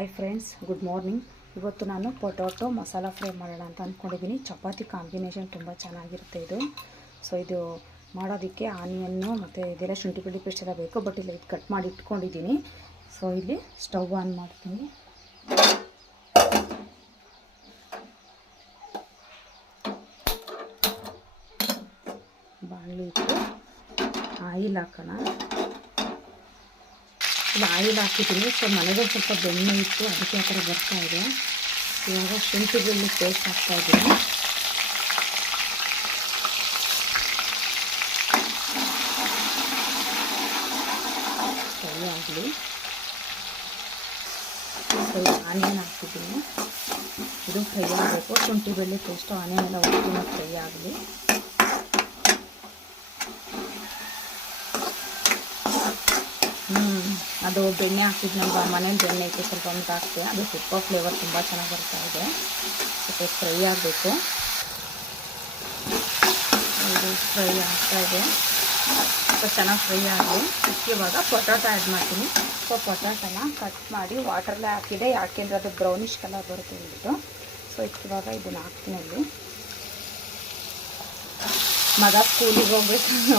Hi friends, good morning. ಇವತ್ತು ನಾನು potato masala fry ಮಾಡೋಣ ಅಂತ ಅಂದ್ಕೊಂಡಿದ್ದೀನಿ. ಚಪಾತಿ ಕಾಂಬಿನೇಷನ್ ತುಂಬ ಚೆನ್ನಾಗಿರುತ್ತೆ ಇದು. ಸೊ ಇದು ಮಾಡೋದಕ್ಕೆ ಆನಿಯನ್ನು ಮತ್ತು ಇದೆಲ್ಲ ಶುಂಠಿ ಬೆಳ್ಳುಳ್ಳಿ ಪೇಸ್ಟ್ ಎಲ್ಲ ಬೇಕು. ಬಟ್ ಇಲ್ಲಿ ಇದು ಕಟ್ ಮಾಡಿ ಇಟ್ಕೊಂಡಿದ್ದೀನಿ. ಸೊ ಇಲ್ಲಿ ಸ್ಟವ್ ಆನ್ ಮಾಡ್ತೀನಿ. ಬಾಣಲಿ ಇಟ್ಟು ಆಯಿಲ್ ಹಾಕೋಣ. ಆಯಿಲ್ ಹಾಕಿದ್ದೀನಿ. ಸೊ ಮನೆಗೆ ಸ್ವಲ್ಪ ಬೆಣ್ಣೆ ಇತ್ತು, ಅದಕ್ಕೆ ಆ ಥರ ಬರ್ತಾಯಿದೆ. ಇವಾಗ ಶುಂಠಿ ಬೆಳ್ಳುಳ್ಳಿ ಪೇಸ್ಟ್ ಹಾಕ್ತಾಯಿದ್ದೀನಿ. ಫ್ರೈ ಆಗಲಿ. ಸೊ ಆನಿಯನ್ ಹಾಕ್ತಿದ್ದೀನಿ. ಇದು ಫ್ರೈ ಆಗಬೇಕು. ಶುಂಠಿ ಬೆಳ್ಳುಳ್ಳಿ ಪೇಸ್ಟು ಆನಿಯನ್ ಎಲ್ಲ ಒಟ್ಟಿನ ಫ್ರೈ ಆಗಲಿ. ಅದು ಬೆಣ್ಣೆ ಹಾಕ್ತಿದ್ದು ನಮ್ಮ ಮನೇಲಿ ಬೆಣ್ಣೆ ಇತ್ತು, ಸ್ವಲ್ಪ ಅಂತ ಹಾಕ್ತೆ. ಅದು ತುಪ್ಪ ಫ್ಲೇವರ್ ತುಂಬ ಚೆನ್ನಾಗಿ ಬರ್ತಾಯಿದೆ. ಸ್ವಲ್ಪ ಫ್ರೈ ಆಗಬೇಕು. ಇದು ಫ್ರೈ ಆಗ್ತಾಯಿದೆ. ಸ್ವಲ್ಪ ಚೆನ್ನಾಗಿ ಫ್ರೈ ಆಗಲಿ. ಇವಾಗ ಪೊಟ್ಯಾಟೊ ಆ್ಯಡ್ ಮಾಡ್ತೀನಿ. ಸೊ ಪೊಟ್ಯಾಟೊನ ಕಟ್ ಮಾಡಿ ವಾಟರ್ಲೇ ಹಾಕಿದೆ, ಯಾಕೆಂದರೆ ಅದು ಬ್ರೌನಿಷ್ ಕಲರ್ ಬರುತ್ತೆ ಅಂದ್ಬಿಟ್ಟು. ಸೊ ಇವಾಗ ಇದನ್ನು ಹಾಕ್ತೀನಿ. ಅಲ್ಲಿ ಮಗ ಸ್ಕೂಲಿಗೆ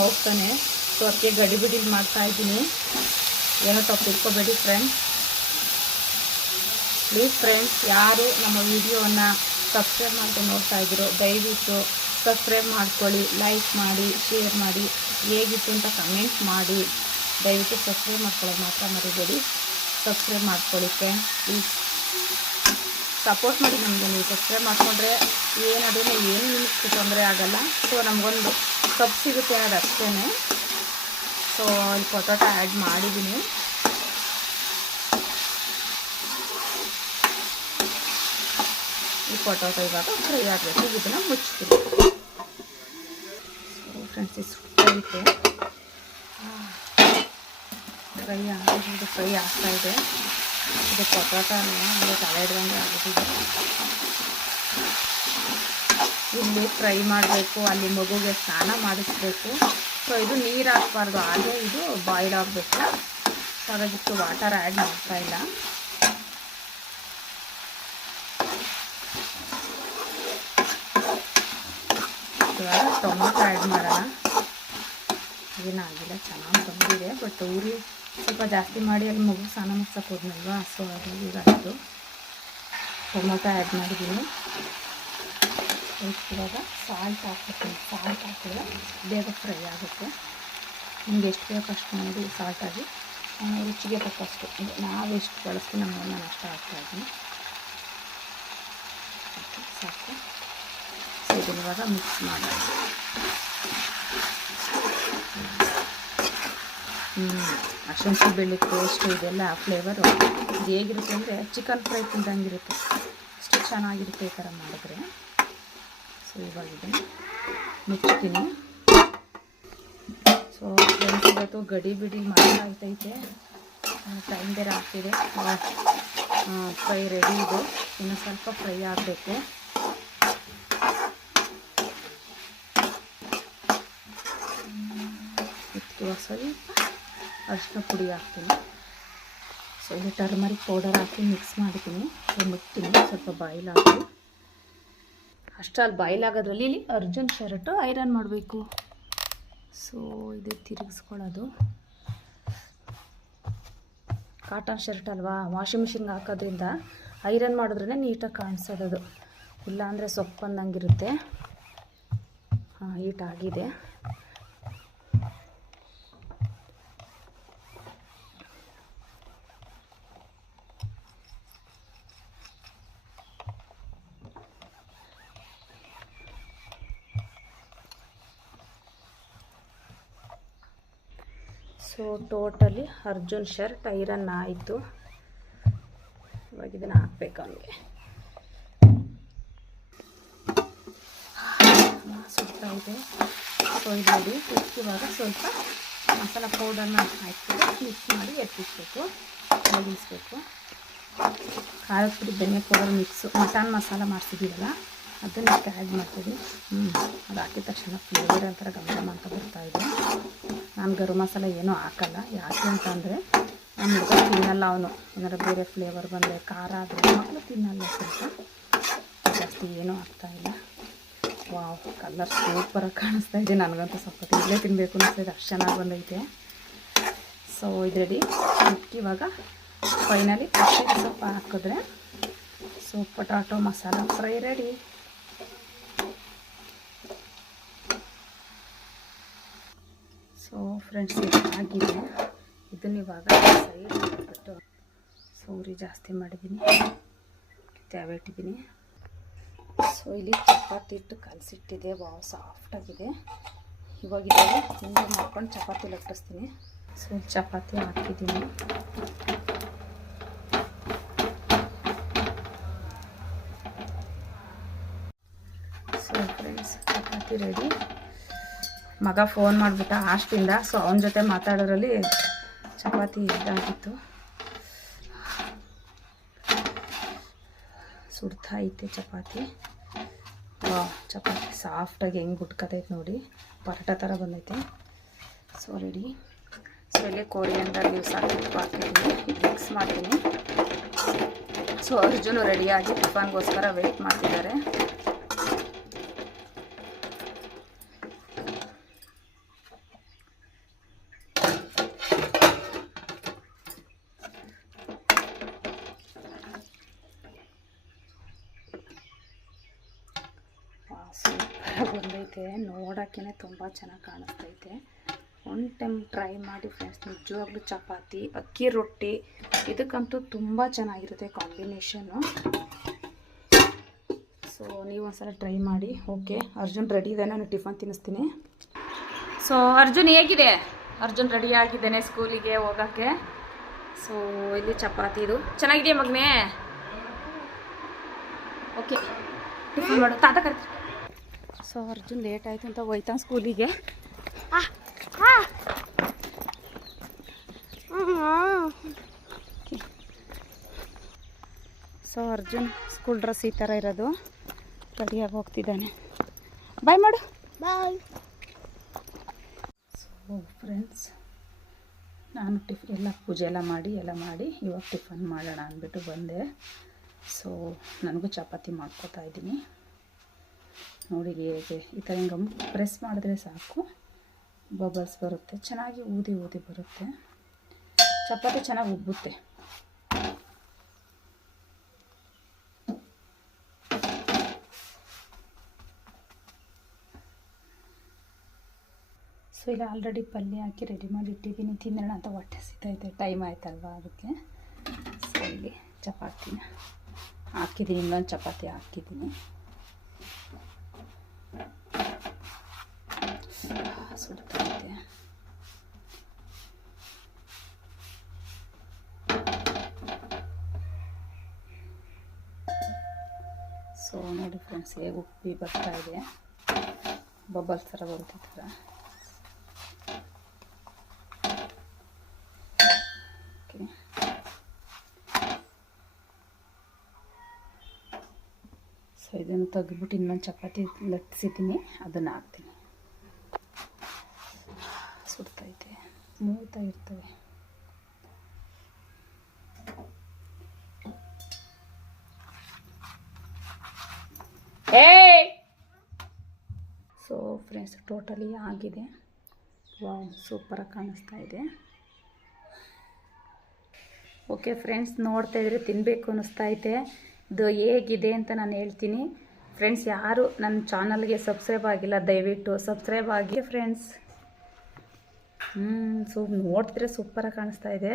ಹೋಗ್ತಾನೆ. ಸೊ ಅದಕ್ಕೆ ಗಡಿಬಿಡಿಲಿ ಮಾಡ್ತಾಯಿದ್ದೀನಿ. ಏನೋ ತಪ್ಪು ತಿಳ್ಕೊಬೇಡಿ ಫ್ರೆಂಡ್ಸ್. ಪ್ಲೀಸ್ ಫ್ರೆಂಡ್ಸ್, ಯಾರು ನಮ್ಮ ವಿಡಿಯೋವನ್ನು ಸಬ್ಸ್ಕ್ರೈಬ್ ಮಾಡ್ಕೊಂಡು ನೋಡ್ತಾ ಇದ್ರು, ದಯವಿಟ್ಟು ಸಬ್ಸ್ಕ್ರೈಬ್ ಮಾಡ್ಕೊಳ್ಳಿ, ಲೈಕ್ ಮಾಡಿ, ಶೇರ್ ಮಾಡಿ, ಹೇಗಿತ್ತು ಅಂತ ಕಮೆಂಟ್ ಮಾಡಿ. ದಯವಿಟ್ಟು ಸಬ್ಸ್ಕ್ರೈಬ್ ಮಾಡ್ಕೊಳ್ಳೋದು ಮಾತ್ರ ಮರಿಬೇಡಿ. ಸಬ್ಸ್ಕ್ರೈಬ್ ಮಾಡ್ಕೊಳ್ಳಿ ಫ್ರೆಂಡ್ಸ್, ಪ್ಲೀಸ್ ಸಪೋರ್ಟ್ ಮಾಡಿ ನಮಗೆ. ನೀವು ಸಬ್ಸ್ಕ್ರೈಬ್ ಮಾಡಿಕೊಂಡ್ರೆ ಏನು ನಿಮಗೆ ತೊಂದರೆ ಆಗೋಲ್ಲ. ಸೊ ನಮಗೊಂದು ಸಬ್ ಸಿಗುತ್ತೆ ಅನ್ನೋದು ಅಷ್ಟೇ. ಸೊ ಇಲ್ಲಿ ಪೊಟ್ಯಾಟೊ ಆ್ಯಡ್ ಮಾಡಿದ್ದೀನಿ. ಈ ಪೊಟ್ಯಾಟೊ ಇವಾಗ ಫ್ರೈ ಆಗಬೇಕು. ಇದನ್ನು ಮುಚ್ತೀನಿ. ಸೊ ಫ್ರೆಂಡ್ಸ್, ಇದು ಸುಟ್ಟೈತೆ. ಫ್ರೈ ಆಗ್ತಾಯಿದೆ. ಇದು ಪೊಟ್ಯಾಟೊನ ಒಂದು ತಲೆ ಹಿಡ್ದಂಗೆ ಆಗುತ್ತಿದೆ. ಇಲ್ಲಿ ಫ್ರೈ ಮಾಡಬೇಕು, ಅಲ್ಲಿ ಮಗುಗೆ ಸ್ನಾನ ಮಾಡಿಸ್ಬೇಕು. ಸೊ ಇದು ನೀರು ಹಾಕ್ಬಾರ್ದು, ಹಾಗೆ ಇದು ಬಾಯ್ಲ್ ಆಗಬೇಕು. ಸೊ ಹಾಗಾಗಿತ್ತು ವಾಟರ್ ಆ್ಯಡ್ ಮಾಡ್ತಾಯಿಲ್ಲ. ಇವಾಗ ಟೊಮೊಟೊ ಆ್ಯಡ್ ಮಾಡೋಣ. ಏನಾಗಿಲ್ಲ, ಚೆನ್ನಾಗಿ ಬಂದಿದೆ. ಬಟ್ ಉರಿ ಸ್ವಲ್ಪ ಜಾಸ್ತಿ ಮಾಡಿ ಅಲ್ಲಿ ಮಗು ಸ್ನಾನ ಮಾಡ್ಸಕ್ಕೆ ಹೋದ್ನಲ್ವಾ. ಸೊ ಹಾಗಾಗಿ ಇದಾಯಿತು. ಟೊಮೊಟೊ ಆ್ಯಡ್ ಮಾಡಿದ್ದೀನಿ. ಇವಾಗ ಸಾಲ್ಟ್ ಹಾಕ್ತೀನಿ. ಸಾಲ್ಟ್ ಹಾಕಿದ್ರೆ ಬೇಗ ಫ್ರೈ ಆಗುತ್ತೆ. ನಿಮ್ಗೆ ಎಷ್ಟು ಬೇಕು ಅಷ್ಟು ನೋಡಿ ಸಾಲ್ಟ್ ಆಗಿ, ರುಚಿಗೆ ತಕ್ಕಷ್ಟು. ನಾವು ಎಷ್ಟು ಬಳಸ್ತೀವಿ ನಾನು ಅಷ್ಟು ಹಾಕ್ತಾಯಿದ್ದೀನಿ. ಸಾಕು. ಸೊ ಇದನ್ನ ಇವಾಗ ಮಿಕ್ಸ್ ಮಾಡೋಣ. ಶುಂಠಿ ಬೆಳ್ಳುಳ್ಳಿ ಪೇಸ್ಟು ಇದೆಲ್ಲ ಫ್ಲೇವರು ಇದು ಹೇಗಿರುತ್ತೆ ಅಂದರೆ ಚಿಕನ್ ಫ್ರೈ ತಿಂದಂಗಿರುತ್ತೆ. ಅಷ್ಟು ಚೆನ್ನಾಗಿರುತ್ತೆ ಈ ಥರ ಮಾಡಿದ್ರೆ. ಸೊ ಇವಾಗ ಇದನ್ನು ಮುಚ್ತೀನಿ. ಸೊ ಫ್ರೆಂಡ್ಸ್, ಇವತ್ತು ಗಡಿಬಿಡಿ ಮಾಡ್ತಾಯ್ತೈತೆ. ಟೈಮ್ ಬೇರೆ ಆಗ್ತಿದೆ. ಫ್ರೈ ರೆಡಿ ಇದೆ. ಇನ್ನು ಸ್ವಲ್ಪ ಫ್ರೈ ಆಗಬೇಕು. ಇವಾಗ ಸ್ವಲ್ಪ ಅರಿಶಿನ ಪುಡಿ ಹಾಕ್ತೀನಿ. ಸೊ ಇಲ್ಲಿ ಟರ್ಮರಿಕ್ ಪೌಡರ್ ಹಾಕಿ ಮಿಕ್ಸ್ ಮಾಡ್ತೀನಿ. ಮುಟ್ತೀನಿ. ಸ್ವಲ್ಪ ಬಾಯ್ಲ್ ಹಾಕಿ ಅಷ್ಟಲ್ಲಿ ಬಾಯ್ಲ್ ಆಗೋದ್ರಲ್ಲಿ ಇಲ್ಲಿ ಅರ್ಜುನ್ ಶರ್ಟು ಐರನ್ ಮಾಡಬೇಕು. ಸೊ ಇದು ತಿರುಗಿಸ್ಕೊಳ್ಳೋದು. ಕಾಟನ್ ಶರ್ಟ್ ಅಲ್ವಾ, ವಾಷಿಂಗ್ ಮಿಷಿನ್ಗೆ ಹಾಕೋದ್ರಿಂದ ಐರನ್ ಮಾಡಿದ್ರೇ ನೀಟಾಗಿ ಕಾಣಿಸೋದು. ಇಲ್ಲಾಂದರೆ ಸೊಪ್ಪಂದಂಗಿರುತ್ತೆ. ಹೀಟಾಗಿದೆ. So totally Arjun shirt iron ಆಯಿತು. ಇವಾಗ ಇದನ್ನು ಹಾಕ್ಬೇಕು ಅವನಿಗೆ. ಸುತ್ತಾ ಇದೆ. ಸೊ ಇದು ನೋಡಿ. ಇವಾಗ ಸ್ವಲ್ಪ ಮಸಾಲ ಪೌಡರ್ನ ಹಾಕ್ಬಿಟ್ಟು ಮಿಕ್ಸ್ ಮಾಡಿ ಎತ್ತಿಸ್ಬೇಕು, ಒಣಗಿಸ್ಬೇಕು. ಖಾರದ ಪುಡಿ, ಧನಿಯಾ ಪೌಡರ್ ಮಿಕ್ಸು, ಮಸಾಲ ಮಾಡಿಸಿದ್ದೀರಲ್ಲ ಅದನ್ನು ಆ್ಯಡ್ ಮಾಡ್ತೀವಿ. ಅದು ಹಾಕಿದ ತಕ್ಷಣ ಫ್ಲೇವರ್ ಒಂಥರ ಗಮ ಅಂತ ಬರ್ತಾಯಿದೆ. ನಾನು ಗರಂ ಮಸಾಲ ಏನೂ ಹಾಕಲ್ಲ. ಯಾಕೆ ಅಂತಂದರೆ ನಮ್ಮ ಹುಡುಗ ತಿನ್ನಲ್ಲ, ಅವನು ಏನಾರು ಬೇರೆ ಫ್ಲೇವರ್ ಬಂದರೆ ಖಾರ ಆದರೆ ಮಕ್ಕಳು ತಿನ್ನಲ್ಲ, ಸ್ವಲ್ಪ ಜಾಸ್ತಿ ಏನೂ ಆಗ್ತಾಯಿಲ್ಲ. ವಾವ್, ಕಲರ್ ಸೂಪರಾಗಿ ಕಾಣಿಸ್ತಾ ಇದೆ. ನನಗಂತೂ ಸ್ವಲ್ಪ ಇಲ್ಲೇ ತಿನ್ನಬೇಕು ಅನಿಸ್ತಾಯಿದೆ, ಅಷ್ಟು ಚೆನ್ನಾಗಿ ಬಂದೈತೆ. ಸೊ ಇದು ರೆಡಿ. ಇವಾಗ ಫೈನಲಿ ಕೊತ್ತಂಬರಿ ಸೊಪ್ಪು ಹಾಕಿದ್ರೆ so potato masala fry ready. So friends, ಇದು ಆಗಿದೆ. ಇದನ್ನ ಇವಾಗ ಸೈಡ್ ಮಾಡಿಬಿಟ್ಟು ಸೂರಿ ಜಾಸ್ತಿ ಮಾಡಿದ್ದೀನಿ, ತ್ಯಾವೆ ಇಟ್ಟಿದ್ದೀನಿ. ಸೊ ಇಲ್ಲಿ ಚಪಾತಿ ಹಿಟ್ಟು ಕಲಸಿಟ್ಟಿದೆ, ವಾವ್ ಸಾಫ್ಟಾಗಿದೆ. ಇವಾಗ ಇದರಲ್ಲಿ ತಿಂಡಿ ಮಾಡ್ಕೊಂಡು ಚಪಾತಿ ಲಟ್ಟಿಸ್ತೀನಿ. ಸೊ ಚಪಾತಿ ಹಾಕಿದ್ದೀನಿ. So friends, chapati ready. ಮಗ ಫೋನ್ ಮಾಡಿಬಿಟ್ಟ ಹಾಸ್ಟಿಂದ, ಸೊ ಅವನ ಜೊತೆ ಮಾತಾಡೋದ್ರಲ್ಲಿ ಚಪಾತಿ ಇದಾಗಿತ್ತು. ಸುಡ್ತಾ ಐತೆ ಚಪಾತಿ. ಚಪಾತಿ ಸಾಫ್ಟಾಗಿ ಹೆಂಗೆ ಬಿಟ್ಕತೈತೆ ನೋಡಿ, ಪರೋಟ ಥರ ಬಂದೈತೆ. So ready. ಸೊ ಇಲ್ಲಿ ಕೊರಿಯಂಡರ್ ಲೀವ್ಸ್ ಹಾಕಿದ್ದೀನಿ, ಮಿಕ್ಸ್ ಮಾಡ್ತೀನಿ. ಸೊ ಅರ್ಜುನು ರೆಡಿಯಾಗಿ ಟಿಫನ್ಗೋಸ್ಕರ ವೆಯ್ಟ್ ಮಾಡ್ತಿದ್ದಾರೆ. ಸೂಪರಾಗಿ ಬಂದೈತೆ, ನೋಡೋಕ್ಕೇ ತುಂಬ ಚೆನ್ನಾಗಿ ಕಾಣಿಸ್ತೈತೆ. ಒನ್ ಟೈಮ್ ಟ್ರೈ ಮಾಡಿ ಫ್ರೆಂಡ್ಸ್, ನಿಜವಾಗ್ಲೂ ಚಪಾತಿ ಅಕ್ಕಿ ರೊಟ್ಟಿ ಇದಕ್ಕಂತೂ ತುಂಬ ಚೆನ್ನಾಗಿರುತ್ತೆ ಕಾಂಬಿನೇಷನ್ನು. ಸೊ ನೀವು ಒಂದ್ಸಲ ಟ್ರೈ ಮಾಡಿ. ಓಕೆ, ಅರ್ಜುನ್ ರೆಡಿ ಇದೆ, ನಾನು ಟಿಫನ್ ತಿನ್ನಿಸ್ತೀನಿ. ಸೊ ಅರ್ಜುನ್ ಹೇಗಿದೆ? ಅರ್ಜುನ್ ರೆಡಿ ಆಗಿದ್ದಾನೆ ಸ್ಕೂಲಿಗೆ ಹೋಗೋಕ್ಕೆ. ಸೊ ಇಲ್ಲಿ ಚಪಾತಿ ಇದು ಚೆನ್ನಾಗಿದೆಯಾ ಮಗನೇ? ಓಕೆ, ಟಿಫನ್ ಮಾಡು, ತಾತ ಕರ್ತೀನಿ. ಸೊ ಅರ್ಜುನ್ ಲೇಟ್ ಆಯಿತು ಅಂತ ಹೋಯ್ತಾನೆ ಸ್ಕೂಲಿಗೆ. ಸೊ ಅರ್ಜುನ್ ಸ್ಕೂಲ್ ಡ್ರೆಸ್ ಈ ಥರ ಇರೋದು, ರೆಡಿಯಾಗಿ ಹೋಗ್ತಿದ್ದಾನೆ. ಬಾಯ್ ಮಾಡು. ಬಾಯ್. ಸೊ ಫ್ರೆಂಡ್ಸ್, ನಾನು ಎಲ್ಲ ಪೂಜೆ ಎಲ್ಲ ಮಾಡಿ ಇವಾಗ ಟಿಫನ್ ಮಾಡೋಣ ಅಂದ್ಬಿಟ್ಟು ಬಂದೆ. ಸೊ ನನಗೂ ಚಪಾತಿ ಮಾಡ್ಕೋತಾ ಇದ್ದೀನಿ. ನೋಡಿ ಹೇಗೆ ಈ ಥರ ಹಿಂಗೆ ಪ್ರೆಸ್ ಮಾಡಿದ್ರೆ ಸಾಕು, ಬಬಲ್ಸ್ ಬರುತ್ತೆ, ಚೆನ್ನಾಗಿ ಊದಿ ಬರುತ್ತೆ. ಚಪಾತಿ ಚೆನ್ನಾಗಿ ಉಬ್ಬುತ್ತೆ. ಸೊ ಇಲ್ಲ ಆಲ್ರೆಡಿ ಪಲ್ಯ ಹಾಕಿ ರೆಡಿ ಮಾಡಿ ಇಟ್ಟಿದ್ದೀನಿ, ತಿನ್ನೋಣ ಅಂತ ಹೊಟ್ಟೆ ಸಿಗ್ತೈತೆ, ಟೈಮ್ ಆಯ್ತಲ್ವ ಅದಕ್ಕೆ. ಸೊ ಇಲ್ಲಿ ಚಪಾತಿನ ಹಾಕಿದ್ದೀನಿ, ಇನ್ನೊಂದು ಚಪಾತಿ ಹಾಕಿದ್ದೀನಿ. ಸುಡ್ತೈತೆ. ಸೊ ನೋಡಿ ಫ್ರೆಂಡ್ಸ್, ಹೇಗೆ ಉಪ್ಪಿ ಬರ್ತಾ ಇದೆ, ಬಬಲ್ಸ್ ಥರ ಬರುತ್ತೆ ಥರ. ಓಕೆ, ಸೊ ಇದನ್ನು ತೆಗೆದ್ಬಿಟ್ಟು ಇನ್ನೊಂದು ಚಪಾತಿ ಲಟ್ಟಿಸಿದ್ದೀನಿ, ಅದನ್ನು ಹಾಕ್ತೀನಿ. ಸುಡ್ತೈತೆ, ಸ್ಮೂತಾಗಿರ್ತವೆ. ಸೊ ಫ್ರೆಂಡ್ಸ್, ಟೋಟಲಿ ಆಗಿದೆ. ವಾವ್, ಸೂಪರಾಗಿ ಕಾಣಿಸ್ತಾ ಇದೆ. ಓಕೆ ಫ್ರೆಂಡ್ಸ್, ನೋಡ್ತಾ ಇದ್ರೆ ತಿನ್ನಬೇಕು ಅನ್ನಿಸ್ತಾ ಐತೆ. ಇದು ಹೇಗಿದೆ ಅಂತ ನಾನು ಹೇಳ್ತೀನಿ. ಫ್ರೆಂಡ್ಸ್, ಯಾರು ನನ್ನ ಚಾನಲ್ಗೆ ಸಬ್ಸ್ಕ್ರೈಬ್ ಆಗಿಲ್ಲ ದಯವಿಟ್ಟು ಸಬ್ಸ್ಕ್ರೈಬ್ ಆಗಿ ಫ್ರೆಂಡ್ಸ್. ನೋಡ್ತಿದ್ರೆ ಸೂಪರಾಗಿ ಕಾಣಿಸ್ತಾ ಇದೆ.